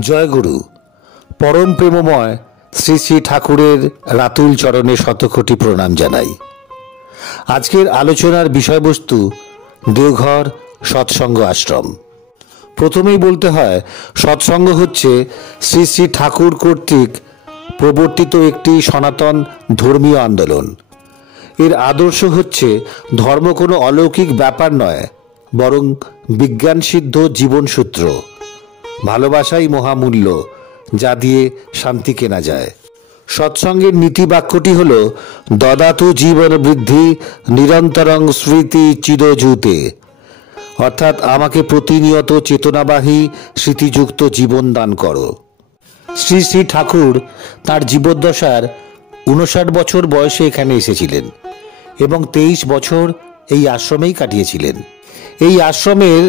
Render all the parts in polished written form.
জয়গুরু পরম প্রেমময় শ্রী শ্রী ঠাকুরের রাতুল চরণে শতকোটি প্রণাম জানাই। আজকের আলোচনার বিষয়বস্তু দেওঘর সৎসঙ্গ আশ্রম। প্রথমেই বলতে হয়, সৎসঙ্গ হচ্ছে শ্রী শ্রী ঠাকুর কর্তৃক প্রবর্তিত একটি সনাতন ধর্মীয় আন্দোলন। এর আদর্শ হচ্ছে ধর্ম কোনো অলৌকিক ব্যাপার নয়, বরং বিজ্ঞানসিদ্ধ জীবনসূত্র। ভালোবাসাই মহামূল্য, যা দিয়ে শান্তি কেনা যায়। সৎসঙ্গের নীতি বাক্যটি হল, দদাতু জীবন বৃদ্ধি নিরন্তরং স্মৃতি চিরজুতে, অর্থাৎ আমাকে প্রতিনিয়ত চেতনাবাহী স্মৃতিযুক্ত জীবন দান করো। শ্রী শ্রী ঠাকুর তাঁর জীবদ্দশার 59 বছর বয়সে এখানে এসেছিলেন এবং 23 বছর এই আশ্রমেই কাটিয়েছিলেন। এই আশ্রমের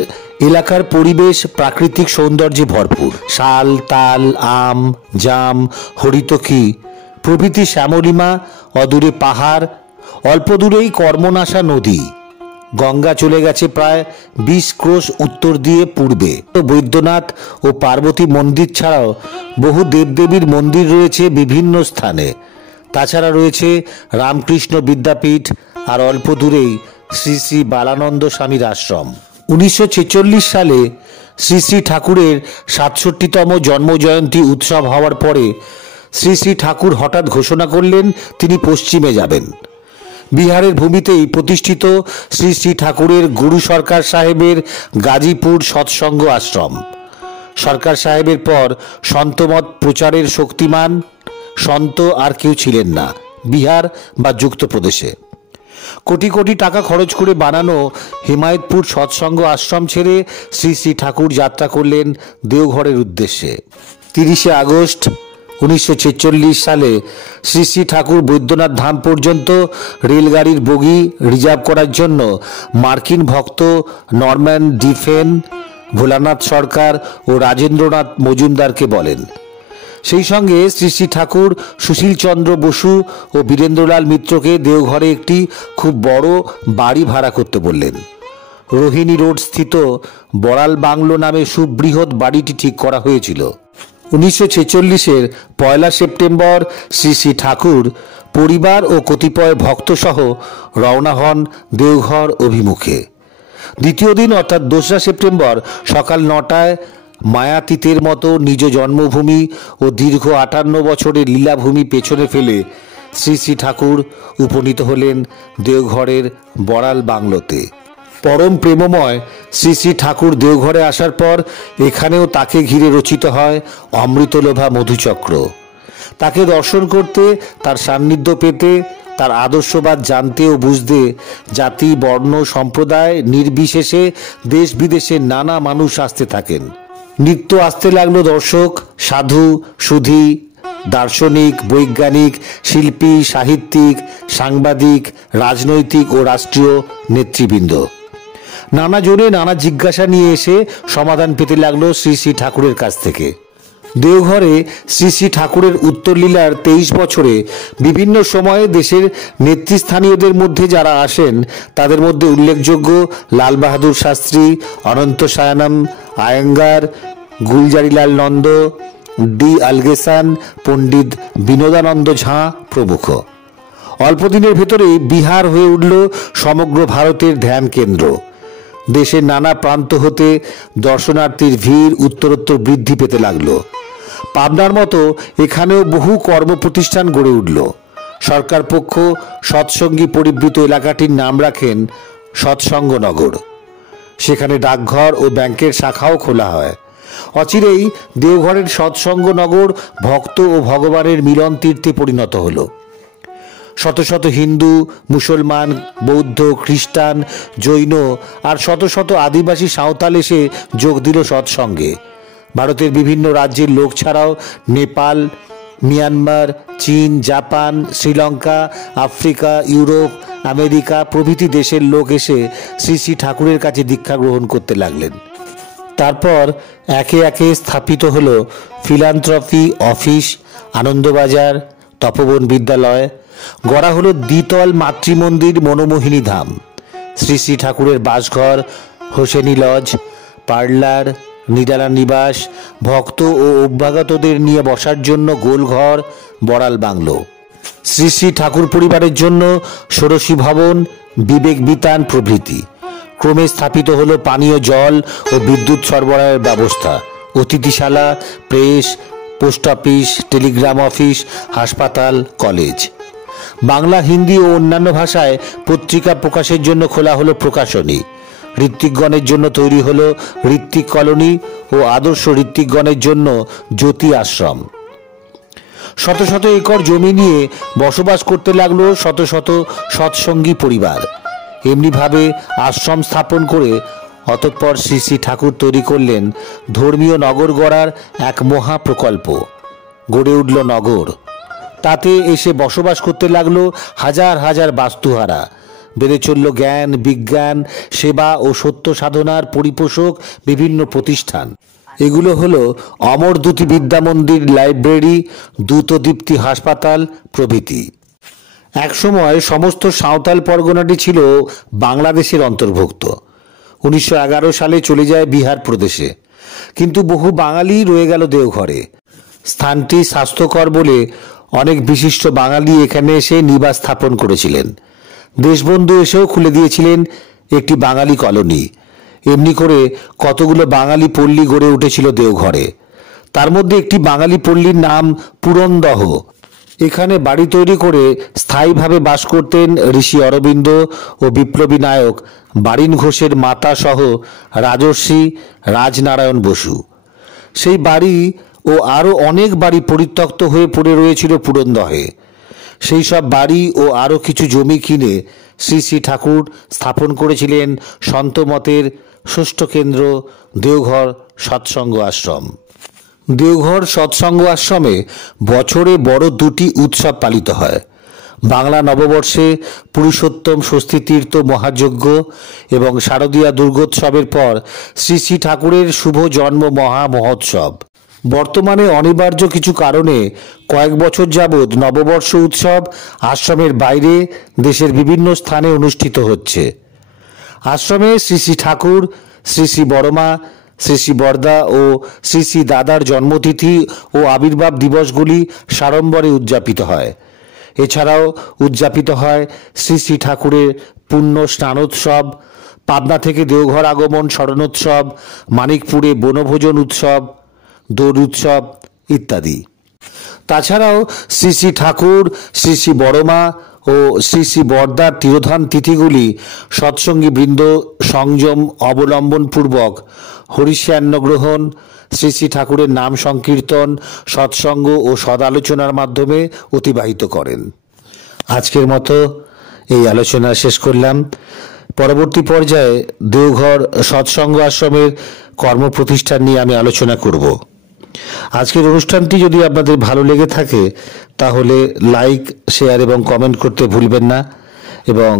এলাকার পরিবেশ প্রাকৃতিক সৌন্দর্যে ভরপুর। শাল, তাল, আম, জাম, হরিতকি প্রভৃতি শ্যামলিমা, অদূরে পাহাড়, অল্প দূরেই কর্মনাশা নদী। গঙ্গা চলে গেছে প্রায় 20 ক্রোশ উত্তর দিয়ে পূর্বে। বৈদ্যনাথ ও পার্বতী মন্দির ছাড়াও বহু দেবদেবীর মন্দির রয়েছে বিভিন্ন স্থানে। তাছাড়া রয়েছে রামকৃষ্ণ বিদ্যাপীঠ, আর অল্প দূরেই শ্রী শ্রী বালানন্দ স্বামীর আশ্রম। 1946 সালে শ্রী শ্রী ঠাকুরের 67তম জন্মজয়ন্তী উৎসব হওয়ার পরে শ্রী শ্রী ঠাকুর হঠাৎ ঘোষণা করলেন তিনি পশ্চিমে যাবেন। বিহারের ভূমিতেই প্রতিষ্ঠিত শ্রী শ্রী ঠাকুরের গুরু সরকার সাহেবের গাজীপুর সৎসঙ্গ আশ্রম। সরকার সাহেবের পর সন্তমত প্রচারের শক্তিমান সন্ত আর কেউ ছিলেন না বিহার বা যুক্তপ্রদেশে। কোটি কোটি টাকা খরচ করে বানানো হিমায়তপুর সৎসঙ্গ আশ্রম ছেড়ে শ্রী শ্রী ঠাকুর যাত্রা করলেন দেওঘরের উদ্দেশ্যে। 30 আগস্ট 1946 সালে শ্রী শ্রী ঠাকুর বৈদ্যনাথ ধাম পর্যন্ত রেলগাড়ির বগি রিজার্ভ করার জন্য মার্কিন ভক্ত নরম্যান ডিফেন, ভোলানাথ সরকার ও রাজেন্দ্রনাথ মজুমদারকে বলেন। সেই সঙ্গে শ্রী শ্রী ঠাকুর সুশীলচন্দ্র বসু ও বীরেন্দ্রলাল মিত্রকে দেওঘরে একটি খুব বড় বাড়ি ভাড়া করতে বললেন। রোহিণী রোড স্থিত বড়াল বাংলো নামে সুবৃহৎ বাড়িটি ঠিক করা হয়েছিল। 1946-এর 1 সেপ্টেম্বর শ্রী শ্রী ঠাকুর পরিবার ও কতিপয় ভক্তসহ রওনা হন দেওঘর অভিমুখে। দ্বিতীয় দিন অর্থাৎ 2 সেপ্টেম্বর সকাল 9টায় মায়াতীতের মতো নিজ জন্মভূমি ও দীর্ঘ 58 বছরের লীলাভূমি পেছনে ফেলে শ্রী শ্রী ঠাকুর উপনীত হলেন দেওঘরের বড়াল বাংলোতে। পরম প্রেমময় শ্রী শ্রী ঠাকুর দেওঘরে আসার পর এখানেও তাকে ঘিরে রচিত হয় অমৃতলোভা মধুচক্র। তাকে দর্শন করতে, তার সান্নিধ্য পেতে, তার আদর্শবাদ জানতে ও বুঝতে জাতি, বর্ণ, সম্প্রদায় নির্বিশেষে দেশ বিদেশের নানা মানুষ আসতে থাকেন। নিত্য আসতে লাগলো দর্শক, সাধু, সুধী, দার্শনিক, বৈজ্ঞানিক, শিল্পী, সাহিত্যিক, সাংবাদিক, রাজনৈতিক ও রাষ্ট্রীয় নেতৃবৃন্দ। নানা জনে নানা জিজ্ঞাসা নিয়ে এসে সমাধান পেতে লাগলো শ্রী শ্রী ঠাকুরের কাছ থেকে। দেওঘরে শ্রী শ্রী ঠাকুরের উত্তরলীলার 23 বছরে বিভিন্ন সময়ে দেশের নেতৃস্থানীয়দের মধ্যে যারা আসেন তাদের মধ্যে উল্লেখযোগ্য লাল বাহাদুর শাস্ত্রী, অনন্ত সায়ানম আয়েঙ্গার, গুলজারিলাল নন্দ, ডি আলগেসান, পণ্ডিত বিনোদানন্দ ঝা প্রমুখ। অল্প দিনের ভেতরেই বিহার হয়ে উঠল সমগ্র ভারতের ধ্যান কেন্দ্র। দেশের নানা প্রান্ত হতে দর্শনার্থীর ভিড় উত্তরোত্তর বৃদ্ধি পেতে লাগল। পাবনার মতো এখানেও বহু কর্মপ্রতিষ্ঠান গড়ে উঠল। সরকার পক্ষ সৎসঙ্গী পরিবৃত এলাকাটির নাম রাখেন সৎসঙ্গনগর। সেখানে ডাকঘর ও ব্যাংকের শাখাও খোলা হয়। অচিরেই দেওঘরের সৎসঙ্গনগর ভক্ত ও ভগবানের মিলন তীর্থে পরিণত হল। শত শত হিন্দু, মুসলমান, বৌদ্ধ, খ্রিস্টান, জৈন আর শত শত আদিবাসী সাঁওতাল এসে যোগ দিল সৎসঙ্গে। ভারতের বিভিন্ন রাজ্যের লোক ছাড়াও নেপাল, মিয়ানমার, চীন, Japan, Sri Lanka, Africa, Europe, America প্রভৃতি দেশের লোক এসে শ্রী শ্রী ঠাকুরের কাছে দীক্ষা গ্রহণ করতে লাগলেন। তারপর একে একে স্থাপিত হল ফিলান্থ্রপি অফিস, আনন্দবাজার, তপবন বিদ্যালয়, গড়া হলো দ্বিতল মাতৃমন্দির মনোমোহিনী ধাম, শ্রী শ্রী ঠাকুরের বাসঘর, হোসেনি লজ, পার্লার, নিরালা নিবাস, ভক্ত ও অভ্যাগতদের নিয়ে বসার জন্য গোলঘর, বড়াল বাংলো, শ্রী শ্রী ঠাকুর পরিবারের জন্য ষোড়শী ভবন, বিবেক বিতান প্রভৃতি। ক্রমে স্থাপিত হল পানীয় জল ও বিদ্যুৎ সরবরাহের ব্যবস্থা, অতিথিশালা, press, post office, telegram office, হাসপাতাল, কলেজ। বাংলা, হিন্দি ও অন্যান্য ভাষায় পত্রিকা প্রকাশের জন্য খোলা হলো প্রকাশনী। ঋত্বিকগণের জন্য তৈরি হলো ঋত্বিক কলোনি ও আদর্শ ঋত্বিকগণের জন্য জ্যোতি আশ্রম। শত শত একর জমি নিয়ে বসবাস করতে লাগলো শত শত সৎসঙ্গী পরিবার। এমনিভাবে আশ্রম স্থাপন করে অতঃপর শ্রী শ্রী ঠাকুর তৈরি করলেন ধর্মীয় নগর গড়ার এক মহা প্রকল্প। গড়ে উঠল নগর, তাতে এসে বসবাস করতে লাগলো হাজার হাজার বাস্তুহারা। বেড়ে চলল জ্ঞান, বিজ্ঞান, সেবা ও সত্য সাধনার পরিপোষক বিভিন্ন প্রতিষ্ঠান। এগুলো হলো অমরদ্যুতি বিদ্যা মন্দির, লাইব্রেরি, দ্যুতদীপ্তি হাসপাতাল প্রভৃতি। একসময় সমস্ত সাঁওতাল পরগনাটি ছিল বাংলাদেশের অন্তর্ভুক্ত। 1911 সালে চলে যায় বিহার প্রদেশে, কিন্তু বহু বাঙালি রয়ে গেল দেওঘরে। স্থানটি স্বাস্থ্যকর বলে অনেক বিশিষ্ট বাঙালি এখানে এসে নিবাস স্থাপন করেছিলেন। দেশবন্ধু এসেও খুলে দিয়েছিলেন একটি বাঙালি কলোনি। এমনি করে কতগুলো বাঙালি পল্লী গড়ে উঠেছিল দেওঘরে। তার মধ্যে একটি বাঙালি পল্লীর নাম পুরন্দহ। এখানে বাড়ি তৈরি করে স্থায়ীভাবে বাস করতেন ঋষি অরবিন্দ ও বিপ্লবী নায়ক বারিন ঘোষের মাতা সহ রাজর্ষি রাজনারায়ণ বসু। সেই বাড়ি ও আরও অনেক বাড়ি পরিত্যক্ত হয়ে পড়ে রয়েছিল পুরন্দহে। সেই সব বাড়ি ও আরও কিছু জমি কিনে শ্রী শ্রী ঠাকুর স্থাপন করেছিলেন সন্তমতের ষষ্ঠ কেন্দ্র দেওঘর সৎসঙ্গ আশ্রম। দেওঘর সৎসঙ্গ আশ্রমে বছরে বড় দুটি উৎসব পালিত হয়। বাংলা নববর্ষে পুরুষোত্তম ষষ্ঠী তীর্থ মহাযজ্ঞ এবং শারদীয়া দুর্গোৎসবের পর শ্রী শ্রী ঠাকুরের শুভ জন্ম মহা মহোৎসব। বর্তমানে অনিবার্য কিছু কারণে কয়েক বছর যাবৎ নববর্ষ উৎসব আশ্রমের বাইরে দেশের বিভিন্ন স্থানে অনুষ্ঠিত হচ্ছে। আশ্রমে শ্রী শ্রী ঠাকুর, শ্রী শ্রী বড়মা, শ্রী শ্রী বরদা ও শ্রী শ্রী দাদার জন্মতিথি ও আবির্ভাব দিবসগুলি সাড়ম্বরে উদযাপিত হয়। এছাড়াও উদযাপিত হয় শ্রী শ্রী ঠাকুরের পুণ্য স্নানোৎসব, পাবনা থেকে দেওঘর আগমন স্মরণোৎসব, মানিকপুরে বনভোজন উৎসব, দোল উৎসব ইত্যাদি। তাছাড়াও শ্রী শ্রী ঠাকুর, শ্রী শ্রী বড়মা ও শ্রী শ্রী বরদার তিরোধান তিথিগুলি সৎসঙ্গী বৃন্দ সংযম অবলম্বনপূর্বক হরিষ্যান্ন গ্রহণ, শ্রী শ্রী ঠাকুরের নাম সংকীর্তন, সৎসঙ্গ ও সদালোচনার মাধ্যমে অতিবাহিত করেন। আজকের মতো এই আলোচনা শেষ করলাম। পরবর্তী পর্যায়ে দেওঘর সৎসঙ্গ আশ্রমের কর্মপ্রতিষ্ঠান নিয়ে আমি আলোচনা করব। আজকের অনুষ্ঠানটি যদি আপনাদের ভালো লেগে থাকে তাহলে লাইক, শেয়ার এবং কমেন্ট করতে ভুলবেন না। এবং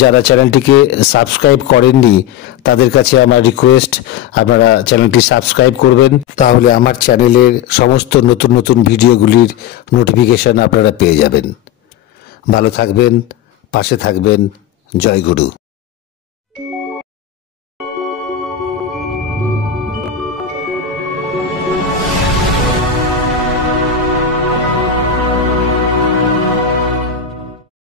যারা চ্যানেলটিকে সাবস্ক্রাইব করেননি তাদের কাছে আমার রিকোয়েস্ট, আপনারা চ্যানেলটি সাবস্ক্রাইব করবেন, তাহলে আমার চ্যানেলের সমস্ত নতুন নতুন ভিডিওগুলির নোটিফিকেশন আপনারা পেয়ে যাবেন। ভালো থাকবেন, পাশে থাকবেন। জয় গুরু।